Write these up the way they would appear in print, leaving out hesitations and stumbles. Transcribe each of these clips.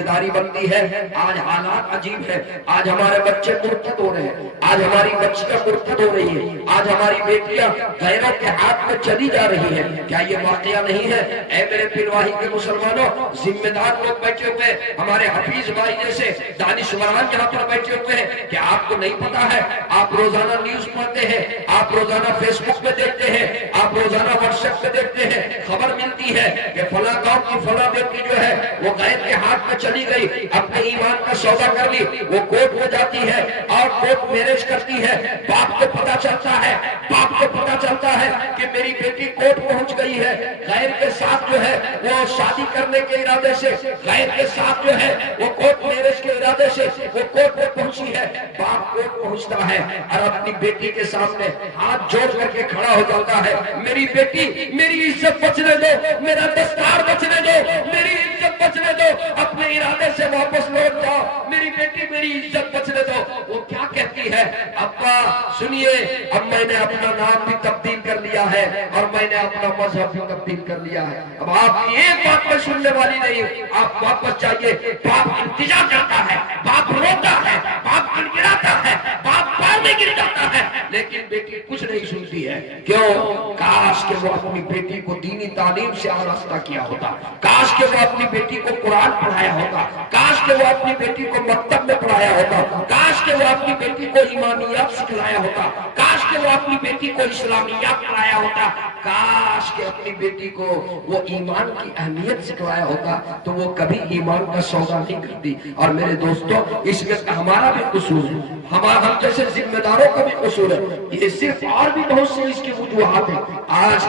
ذمہ داری بنتی ہے. آج حالات عجیب ہے. آج ہمارے بچے مرتد ہو رہے ہیں. آج ہماری بچیاں مرتد ہو رہی ہیں. آج ہماری بیٹیاں غیروں کے ہاتھ میں چلی جا رہی ہیں. کیا یہ واقعہ نہیں ہے؟ اے میرے پلواہی کے مسلمانوں، ذمہ دار لوگ بیٹھے ہوئے، ہمارے حفیظ بھائی جیسے دانشوران یہاں پر بیٹھے ہوئے ہیں. کیا آپ کو نہیں پتا ہے؟ آپ روزانہ نیوز پڑھتے ہیں، آپ روزانہ فیس بک پہ دیکھتے ہیں، آپ روزانہ واٹس ایپ پہ دیکھتے ہیں، خبر ملتی ہے کہ فلاں گاؤں کی فلاں بیٹی جو ہے وہ غیر کے ہاتھ میں چلی گئی، اپنے ایمان کا سودا کر لی، وہ کورٹ میں جاتی ہے اور کورٹ میرج کرتی ہے. باپ کو پتا چلتا ہے، باپ کو پتا چلتا ہے کہ میری بیٹی کورٹ پہنچ گئی ہے، غیر کے ساتھ جو ہے وہ شادی کرنے کے ارادے سے، غیر کے ساتھ جو ہے وہ کورٹ میرج کے ارادے سے وہ کورٹ میں پہنچی ہے. باپ کورٹ پہنچتا ہے اور اپنی بیٹی کے سامنے ہاتھ جوڑ کر کے کھڑا ہو جاتا ہے، میری بیٹی، میری عزت بچنے دو، میرا دستار بچنے دو، میری عزت بچنے دو، اپنے ارادے سے واپس لوٹ جاؤ، میری بیٹی، میری عزت بچنے دو. وہ کیا کہتی ہے؟ ابا سنیے، اب میں نے اپنا نام بھی تبدیل کر لیا ہے اور میں نے اپنا مذہب بھی تبدیل کر لیا ہے. اب آپ کی ایک بات میں سننے والی نہیں، آپ واپس جائیے. باپ التجا کرتا ہے، باپ روتا ہے، باپ گڑگڑاتا ہے، باپ پاؤں میں گر جاتا ہے، لیکن بیٹی کچھ نہیں سنتی ہے. کیوں؟ کاش کہ وہ اپنی بیٹی کو دینی تعلیم سے آراستہ کیا ہوتا، کاش کہ وہ اپنی بیٹی کو قرآن پڑھایا ہوتا، کاش کہ وہ اپنی بیٹی کو مکتب میں پڑھایا ہوتا، کاش کہ وہ اپنی بیٹی کو ایمانیات سکھلایا ہوتا، کاش کہ وہ اپنی بیٹی کو اسلامیات پڑھایا ہوتا، کاش کہ اپنی بیٹی کو وہ ایمان کی اہمیت سکھلایا ہوتا تو وہ کبھی ایمان کا سودا نہیں کرتی. اور میرے دوستوں، اس میں ہمارا بھی قصور ہے، ہم جیسے ذمہ داروں کا بھی قصور ہے. یہ صرف اور بھی بہت سے اس کی وجوہات ہیں. آج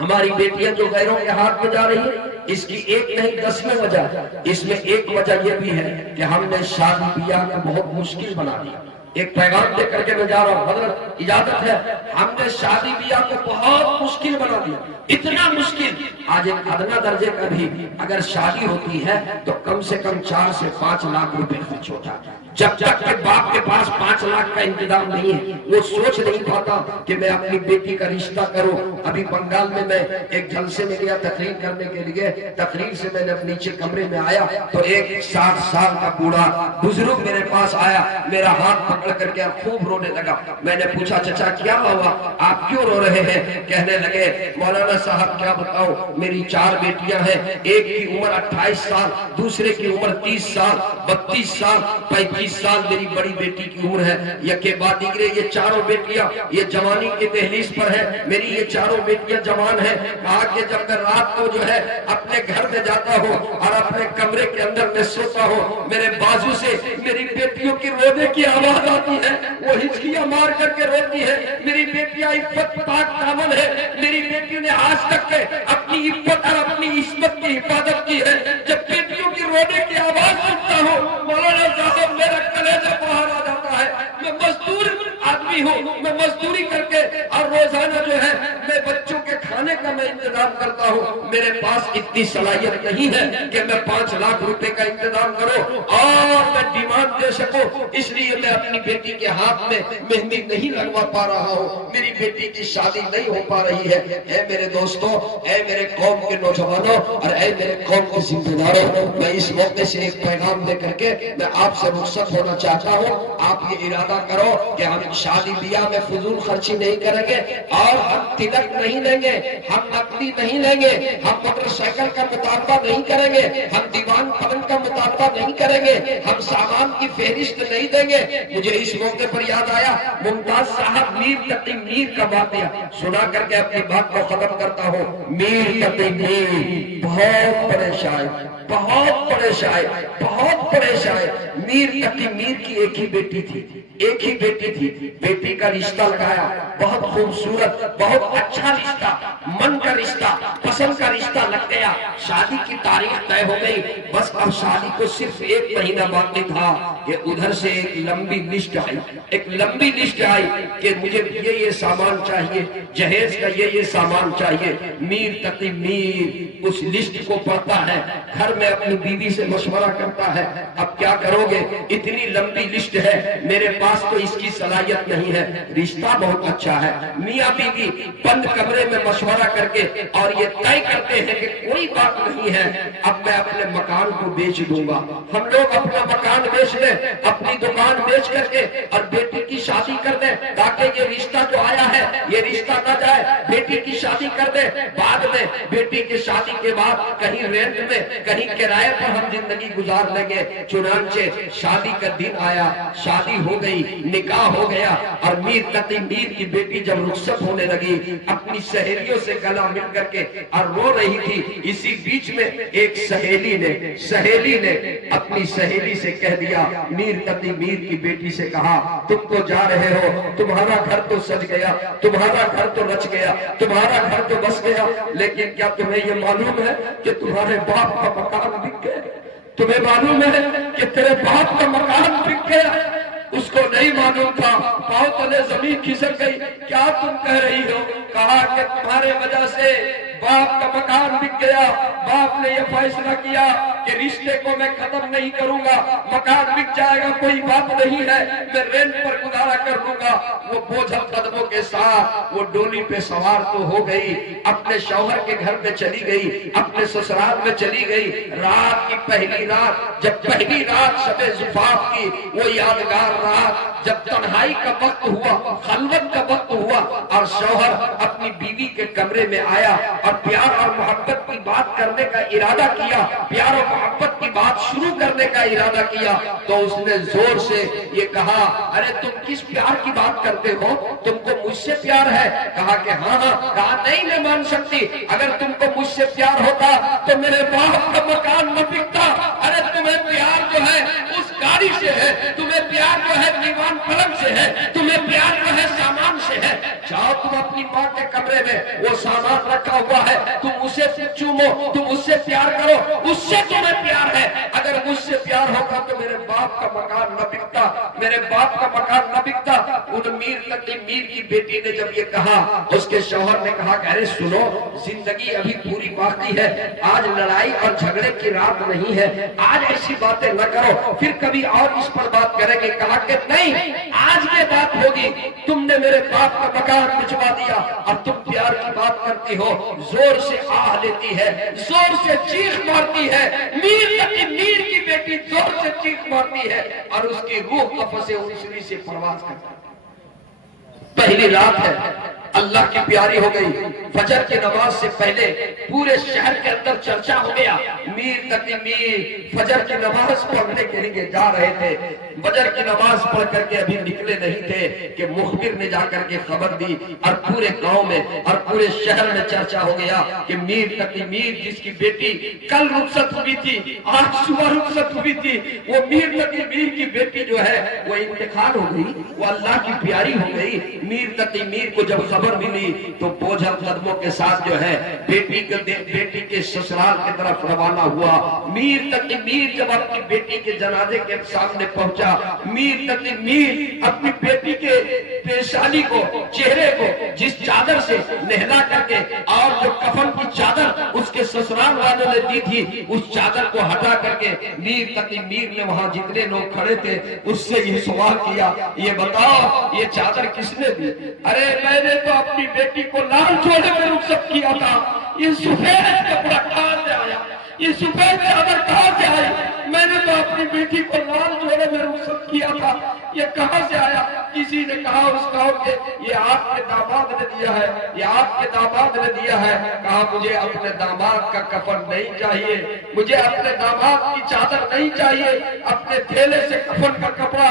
ہماری بیٹیاں جو غیروں کے ہاتھ میں جا رہی ہیں، اس کی ایک نہیں 10 وجہ. اس میں ایک وجہ یہ بھی ہے کہ ہم نے شادی بیاہ کو بہت مشکل بنا دیا. ایک پیغام دے کر کے میں جا رہا ہوں، حضرت اجازت ہے، ہم نے شادی بیاہ کو بہت مشکل بنا دیا. اتنا مشکل، آج ایک ادنا درجے کا بھی اگر شادی ہوتی ہے تو کم سے کم 4 سے 5 لاکھ روپے خرچ ہوتا ہے. جب تک کہ باپ کے پاس 5 لاکھ کا انتظام نہیں ہے، وہ سوچ نہیں پاتا کہ میں اپنی بیٹی کا رشتہ کروں. ابھی بنگال میں ایک جلسے میں گیا تقریر کرنے کے لیے. تقریر سے میں نے نیچے کمرے میں آیا تو ایک 60 سال کا بوڑھا بزرگ میرے پاس آیا، میرا ہاتھ پکڑ کر کے خوب رونے لگا. میں نے پوچھا چچا کیا ہوا، آپ کیوں رو رہے ہیں؟ کہنے لگے مولانا صاحب کیا بتاؤ، میری 4 بیٹیاں ہیں، ایک کی عمر 28 سال، دوسرے کی عمر 30 سال، 32 سال، 35 سال میری بڑی بیٹی کی عمر ہے. یکے بعد دیگرے یہ چاروں بیٹیاں یہ جوانی کے دہلیز پر ہے. میری یہ چاروں بیٹیاں جوان ہیں. کہا کہ جب میں رات کو جو ہے اپنے گھر میں جاتا ہوں اور اپنے کمرے کے اندر میں سوتا ہوں، میرے بازو سے میری بیٹیوں کی رونے کی آواز آتی ہے، وہ ہچکیاں مار کر کے روتی ہے. میری بیٹیاں عفت پاک دامن ہے، میری بیٹیوں نے آج تک کے اپنی عفت اور اپنی عصمت کی حفاظت کی ہے. جب بیٹیوں کی رونے کی آواز سنتا ہوں مولانا صاحب میرا کلیجہ باہر آ جاتا ہے. میں مزدور آدمی ہوں، میں مزدوری کر کے اور روزانہ جو ہے میں بچوں کے کھانے کا میں انتظام کرتا ہوں. میرے پاس اتنی صلاحیت نہیں ہے کہ میں 5 لاکھ روپے کا انتظام کروں اور میں ڈیمانڈ دے سکوں. اس لیے میں اپنی بیٹی کے ہاتھ میں مہندی نہیں لگوا پا رہا ہوں، میری بیٹی کی شادی نہیں ہو پا رہی ہے. اے میرے دوستوں، اے میرے قوم کے نوجوانوں اور اے میرے قوم کے ذمہ داروں، میں اس موقع سے ایک پیغام دے کر کے میں آپ سے رخصت ہونا چاہتا ہوں. آپ یہ ارادہ کرو کہ ہم شادی بیاہ میں فضول خرچی نہیں کریں گے اور ہم تلک نہیں لیں گے، ہم نقدی نہیں لیں گے، ہم موٹر سائیکل کا مطالبہ نہیں کریں گے، ہم دیوان پلنگ کا مطالبہ نہیں کریں گے، ہم سامان کی فہرست نہیں دیں گے. مجھے اس موقع پر یاد آیا ممتاز صاحب میر تقی میر کا واقعہ سنا کر کے اپنی بات کو ختم کرتا ہوں. میر تقی میر بہت بڑے شاعر، بہت بڑے شاعر، بہت بڑے شاعر. میر تقی میر کی ایک ہی بیٹی تھی، ایک ہی بیٹی تھی. بیٹی کا رشتہ لگایا، بہت خوبصورت، بہت اچھا رشتہ، من کا رشتہ، پسند کا رشتہ لگ گیا. شادی کی تاریخ طے ہو گئی، بس اب شادی کو صرف 1 مہینہ باقی تھا کہ ادھر سے ایک لمبی لسٹ آئی کہ مجھے یہ سامان چاہیے، جہیز کا یہ سامان چاہیے۔ میر تقی میر اس لسٹ کو پڑھتا ہے، گھر میں اپنی بیوی سے مشورہ کرتا ہے، اب کیا کرو گے، اتنی لمبی لسٹ ہے، میرے پاس تو اس کی صلاحیت نہیں ہے، رشتہ بہت اچھا ہے۔ میاں بیوی بند کمرے میں مشورہ کر کے اور یہ طے کرتے ہیں کہ کوئی بات نہیں ہے، اب میں اپنے مکان کو بیچ دوں گا۔ ہم لوگ اپنا مکان بیچ لیں، اپنی دکان بیچ کر کے اور بیٹی کی شادی کر دیں، تاکہ یہ رشتہ جو آیا ہے یہ رشتہ نہ جائے، بیٹی کی شادی کر دیں۔ بعد میں بیٹی کی شادی کے بعد کہیں رینٹ میں، کہیں کرائے پر ہم زندگی گزار لیں گے۔ چنانچہ شادی کا دن آیا، شادی ہو گئی، نکاح ہو گیا، اور میر تقی میر کی بیٹی جب رخصت ہونے لگی اپنی سہیلیوں سے گلا مل کر کے اور رو رہی تھی، اسی بیچ میں ایک سہیلی نے اپنی سہیلی سے کہہ دیا، میر تقی میر کی بیٹی سے کہا، تم تو جا رہے ہو، تمہارا گھر تو سج گیا، تمہارا گھر تو رچ گیا، تمہارا گھر تو بس گیا، لیکن کیا تمہیں یہ معلوم ہے کہ تمہارے باپ کا مکان بک گیا؟ تمہیں معلوم ہے کہ تیرے باپ کا مکان بک گیا؟ اس کو نہیں معلوم تھا، پاؤں تلے زمین کھسک گئی۔ کیا تم کہہ رہی ہو؟ کہا کہ تمہارے وجہ سے باپ کا مکان بک گیا، باپ نے یہ فیصلہ کیا کہ رشتے کو میں ختم نہیں کروں گا، مکان بک جائے گا کوئی بات نہیں ہے، میں رینٹ پر گزارا کر لوں گا۔ وہ بوجھل قدموں کے ساتھ وہ ڈولی پہ سوار تو ہو گئی، اپنے شوہر کے گھر میں چلی گئی، اپنے سسرال میں چلی گئی۔ رات کی پہلی رات، جب پہلی رات شب زفاف کی، وہ یادگار رات جب تنہائی کا وقت ہوا، خلوت کا وقت ہوا، اور شوہر اپنی بیوی کے کمرے میں آیا اور پیار اور محبت کی بات کرنے کا ارادہ کیا، پیار اور محبت کی بات شروع کرنے کا ارادہ کیا، تو اس نے زور سے یہ کہا، ارے تم کس پیار کی بات کرتے ہو؟ تم کو مجھ سے پیار ہے؟ کہا کہ ہاں۔ کہا نہیں میں مان سکتی، اگر تم کو مجھ سے پیار ہوتا تو میرے باپ کا مکان نہ بکتا۔ ارے تمہیں پیار جو ہے اس گاڑی سے ہے، تمہیں پیار جو ہے دیوان پلنگ سے ہے، تمہیں پیار جو ہے سامان سے ہے۔ جاؤ تم اپنی ماں کے کمرے میں، وہ سامان رکھا ہوا ہے، تم اسے چومو، تم اس سے پیار کرو، اس سے تمہیں پیار ہے۔ اگر مجھ سے پیار ہوگا تو میرے باپ کا مکان نہ بکتا، میرے باپ کا مکان نہ بکتا۔ ان میر تقی میر کی بیٹی نے جب یہ کہا، اس کے شوہر نے کہا کہ ارے سنو، زندگی ابھی پوری باقی ہے، آج لڑائی اور جھگڑے کی رات نہیں ہے، آج ایسی باتیں نہ کرو، پھر کبھی اور اس پر بات کریں گے۔ کہا کہ نہیں، آج یہ بات ہوگی، تم نے میرے باپ کا مکان بچوا دیا اور تم پیار کی بات کرتی ہو۔ زور سے آہ لیتی ہے، زور سے چیخ مارتی ہے، میر تقی میر کی بیٹی زور سے چیخ مارتی ہے، اور اس کی روح قفس انسری سے پرواز کرتی ہے۔ پہلی رات ہے، اللہ کی پیاری ہو گئی، فجر کی نماز سے پہلے پورے شہر کے اندر چرچا ہو گیا۔ میر تقی میر فجر کی نماز پڑھنے کے لیے جا رہے تھے، فجر کی نماز پڑھ کر کے ابھی نکلے نہیں تھے کہ مخبر نے جا کر کے خبر دی، اور پورے گاؤں میں اور پورے شہر میں چرچا ہو گیا کہ میر تقی میر جس کی بیٹی کل رخصت ہوئی تھی، آج صبح رخصت ہوئی تھی، وہ میر تقی میر کی بیٹی جو ہے وہ انتقال ہو گئی، وہ اللہ کی پیاری ہو گئی۔ میر تقی میر کو جب خبر ملی تو بوجھل قدموں کے ساتھ جو ہے بیٹی کے سسرال کی طرف روانہ ہوا۔ میر تقی میر جب اپنی بیٹی کے جنازے کے سامنے پہنچا، میر تقی میر اپنی بیٹی کے پیشانی کو، چہرے کو جس چادر سے نہلا کر کے، اور جو کفن کی چادر اس کے سسرال والوں نے دی تھی، اس چادر کو ہٹا کر کے میر تقی میر نے وہاں جتنے لوگ کھڑے تھے اس سے یہ سوال کیا، یہ بتاؤ یہ چادر کس نے دی؟ ارے میں نے تو اپنی بیٹی کو لال جوڑے میں رخصت کیا تھا، یہ سفید کپڑا کہاں سے آیا؟ یہ سفید چادر کہاں سے آئی؟ میں نے تو اپنی بیٹی کو لال جوڑے میں رخصت کیا تھا، یہ کہاں سے آیا؟ کسی نے کہا اس گاؤں کے، یہ آپ کے داماد نے دیا ہے، یہ آپ کے داماد نے دیا ہے۔ کہا مجھے اپنے داماد کا کفن نہیں چاہیے، مجھے اپنے داماد کی چادر نہیں چاہیے، اپنے تھیلے سے کفن کا کپڑا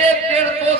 1-1.5-2